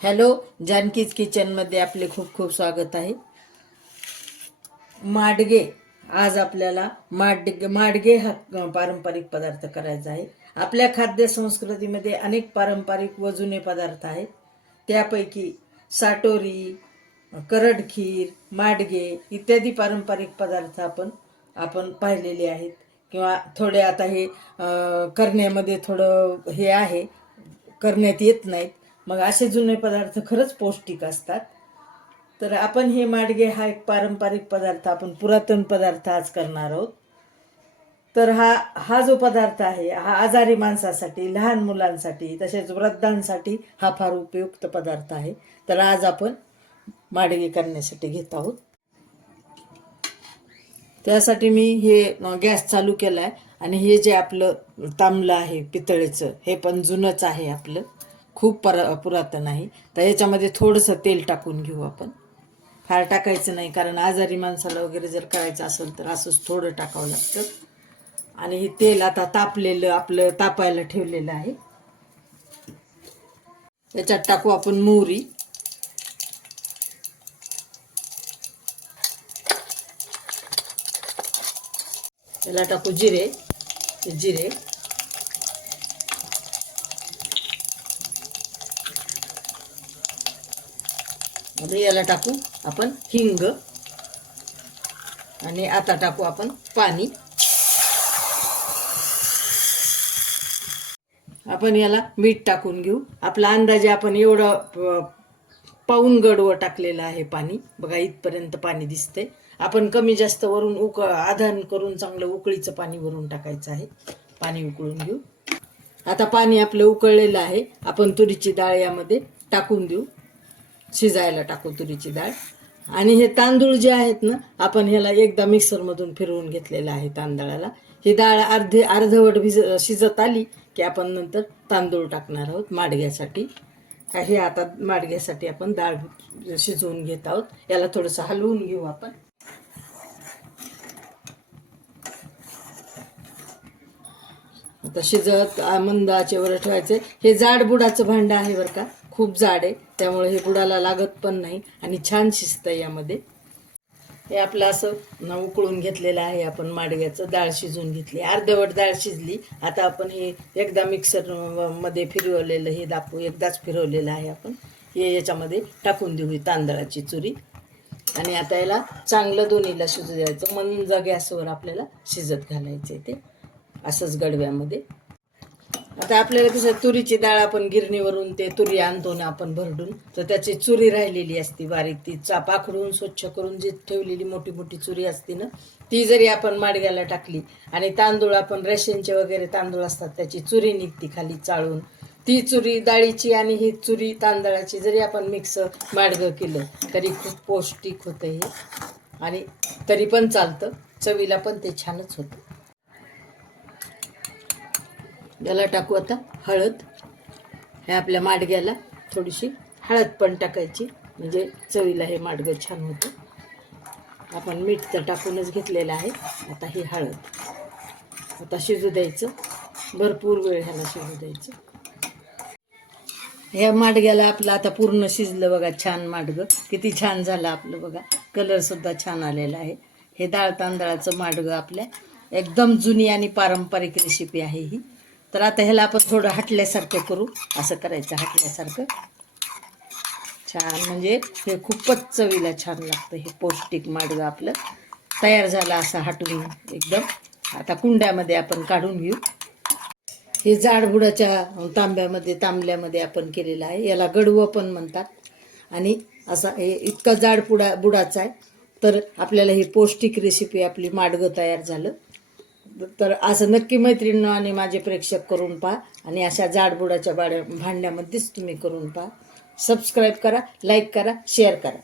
Hello जानकीज किचनमध्ये आपले खूप खूप स्वागत आहे. माडगे आज आपल्याला माडगे माडगे हा पारंपरिक पदार्थ करायचा आहे. आपल्या खाद्य संस्कृतीमध्ये अनेक पारंपरिक व जुने पदार्थ आहेत. त्यापैकी साटोरी करड खीर माडगे इत्यादी पारंपरिक पदार्थ आपण आपण पाहिलेले आहेत. किंवा थोडे आता हे करण्यामध्ये थोडं हे आहे. करण्यात येत नाहीत. मग असे जुने पदार्थ खरंच पौष्टिक असतात. तर आपण हे माडगे हा एक पारंपरिक पदार्थ आपण पुरातन पदार्थ आज करणार आहोत. तर हा हा जो पदार्थ आहे हा आजारी माणसासाठी लहान मुलांसाठी तसेच वृद्धांसाठी हा फार उपयुक्त पदार्थ आहे. तर आज आपण माडगे करण्यासाठी घेत आहोत. त्यासाठी मी हे गॅस चालू केला आहे आणि हे जे आपलं तांबलं आहे पितळेचं हे पण जुनंच आहे आपलं. खूप पर पुरातन आहे. तर याच्यामध्ये थोडंसं तेल टाकून घेऊ आपण. फार टाकायचं नाही कारण आजारी माणसाला वगैरे जर करायचं असेल तर असंच थोडं टाकावं लागतं. आणि हे तेल आता तापलेलं आपलं तापायला ठेवलेलं आहे. याच्यात टाकू आपण मोहरी. याला टाकू जिरे. जिरे. आता याला टाकू आपण हिंग. आणि आता टाकू आपण पाणी. आपण याला मीठ टाकून घेऊ. आपला अंदाजे आपण एवढं पाऊन गडवं टाकलेलं आहे पाणी. बघा इथपर्यंत पाणी दिसतंय. आपण कमी जास्त वरून उक आधान करून चांगलं उकळीचं पाणी वरून टाकायचं आहे. पाणी उकळून घेऊ. आता पाणी आपलं उकळलेलं आहे. आपण तुरीची डाळ यामध्ये टाकून देऊ. शिजायला टाकू तुरीची डाळ. आणि हे तांदूळ जे आहेत ना आपण ह्याला एकदा मिक्सरमधून फिरवून घेतलेलं आहे तांदळाला. ही डाळ अर्धे अर्धवट भिज शिजत आली की आपण नंतर तांदूळ टाकणार आहोत माडग्यासाठी. हे आता माडग्यासाठी आपण डाळ शिजवून घेत आहोत. याला थोडंसं हलवून घेऊ आपण. आता शिजत मंद आचेवर ठेवायचे हे जाड बुडाचं भांडं आहे बरं का. खूप जाड आहे त्यामुळे हे बुडाला लागत पण नाही आणि छान शिजतं यामध्ये. हे आपलं असं न उकळून घेतलेलं आहे आपण माडव्याचं डाळ शिजवून घेतली. अर्धवट डाळ शिजली. आता आपण हे एकदा मिक्सरमध्ये फिरवलेलं हे दाखवू एकदाच फिरवलेलं आहे आपण. हे याच्यामध्ये टाकून देऊ तांदळाची चुरी. आणि आता याला चांगलं दोन्हीला शिजू द्यायचं. मंद गॅसवर आपल्याला शिजत घालायचं आहे ते. असंच गडव्यामध्ये. आता आपल्याला कसं तुरीची डाळ आपण गिरणीवरून ते तुरी आणतो ना आपण भरडून तर त्याची चुरी राहिलेली असती बारीक. ती चा आखडून स्वच्छ करून जी ठेवलेली मोठी मोठी चुरी असते ना ती जरी आपण माडग्याला टाकली आणि तांदूळ आपण रेशनचे वगैरे तांदूळ असतात त्याची चुरी निघती खाली चाळून. ती चुरी डाळीची आणि ही चुरी तांदळाची जरी आपण मिक्स माडगं केलं तरी खूप पौष्टिक होतं हे. आणि तरी पण चालतं. चवीला पण ते छानच होतं. याला टाकू आता हळद. हे आपल्या माडग्याला थोडीशी हळद पण टाकायची. म्हणजे चवीला हे माडगं छान होतं. आपण मीठ तर टाकूनच घेतलेलं आहे. आता ही हळद. आता शिजू द्यायचं. भरपूर वेळ ह्याला शिजू द्यायचं. ह्या माडग्याला आपलं आता पूर्ण शिजलं बघा छान माडगं. किती छान झालं आपलं बघा. कलरसुद्धा छान आलेला आहे. हे डाळ तांदळाचं माडगं आपल्या एकदम जुनी आणि पारंपरिक रेसिपी आहे ही. तर आता ह्याला आपण थोडं हटल्यासारखं करू. असं करायचं हटल्यासारखं. छान म्हणजे हे खूपच चवीला छान लागतं हे पौष्टिक माडगं आपलं. तयार झालं असं हटून एकदम. आता कुंड्यामध्ये आपण काढून घेऊ. हे जाडबुडाच्या तांब्यामध्ये तांबल्यामध्ये आपण केलेलं आहे. याला गडवं पण म्हणतात. आणि असा हे इतका जाडपुडा बुडाचा आहे. तर आपल्याला ही पौष्टिक रेसिपी आपली माडगं तयार झालं. तर असं नक्की मैत्रिणीनं आणि माझे प्रेक्षक करून पहा आणि अशा जाडबुडाच्या भाड्या भांड्यामध्येच तुम्ही करून पहा. सबस्क्राईब करा लाईक करा शेअर करा.